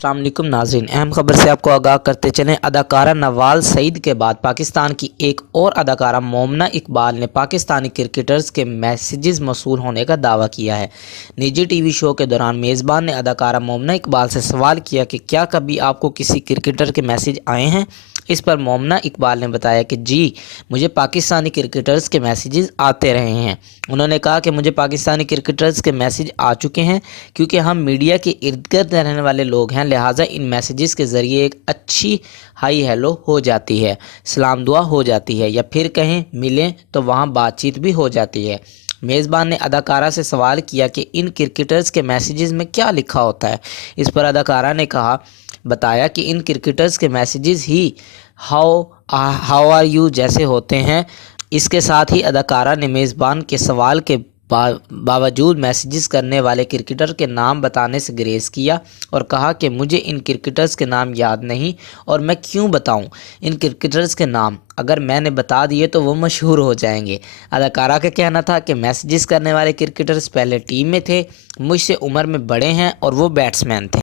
السلام علیکم ناظرین، اہم خبر سے آپ کو آگاہ کرتے چلیں۔ اداکارہ نوال سعید کے بعد پاکستان کی ایک اور اداکارہ مومنہ اقبال نے پاکستانی کرکٹرز کے میسیجز موصول ہونے کا دعویٰ کیا ہے۔ نجی ٹی وی شو کے دوران میزبان نے اداکارہ مومنہ اقبال سے سوال کیا کہ کیا کبھی آپ کو کسی کرکٹر کے میسیج آئے ہیں؟ اس پر مومنہ اقبال نے بتایا کہ جی، مجھے پاکستانی کرکٹرز کے میسیجز آتے رہے ہیں۔ انہوں نے کہا کہ مجھے پاکستانی کرکٹرز کے میسیج آ چکے ہیں کیونکہ ہم میڈیا کے ارد گرد رہنے والے لوگ ہیں، لہٰذا ان میسیجز کے ذریعے ایک اچھی ہائی ہیلو ہو جاتی ہے، سلام دعا ہو جاتی ہے، یا پھر کہیں ملیں تو وہاں بات چیت بھی ہو جاتی ہے۔ میزبان نے اداکارہ سے سوال کیا کہ ان کرکٹرز کے میسیجز میں کیا لکھا ہوتا ہے۔ اس پر اداکارہ نے بتایا کہ ان کرکٹرز کے میسیجز ہی ہاؤ آر یو جیسے ہوتے ہیں۔ اس کے ساتھ ہی اداکارہ نے میزبان کے سوال کے باوجود میسیجز کرنے والے کرکٹر کے نام بتانے سے گریز کیا اور کہا کہ مجھے ان کرکٹرز کے نام یاد نہیں اور میں کیوں بتاؤں ان کرکٹرز کے نام، اگر میں نے بتا دیے تو وہ مشہور ہو جائیں گے۔ اداکارہ کا کہنا تھا کہ میسیجز کرنے والے کرکٹرز پہلے ٹیم میں تھے، مجھ سے عمر میں بڑے ہیں اور وہ بیٹسمین تھے۔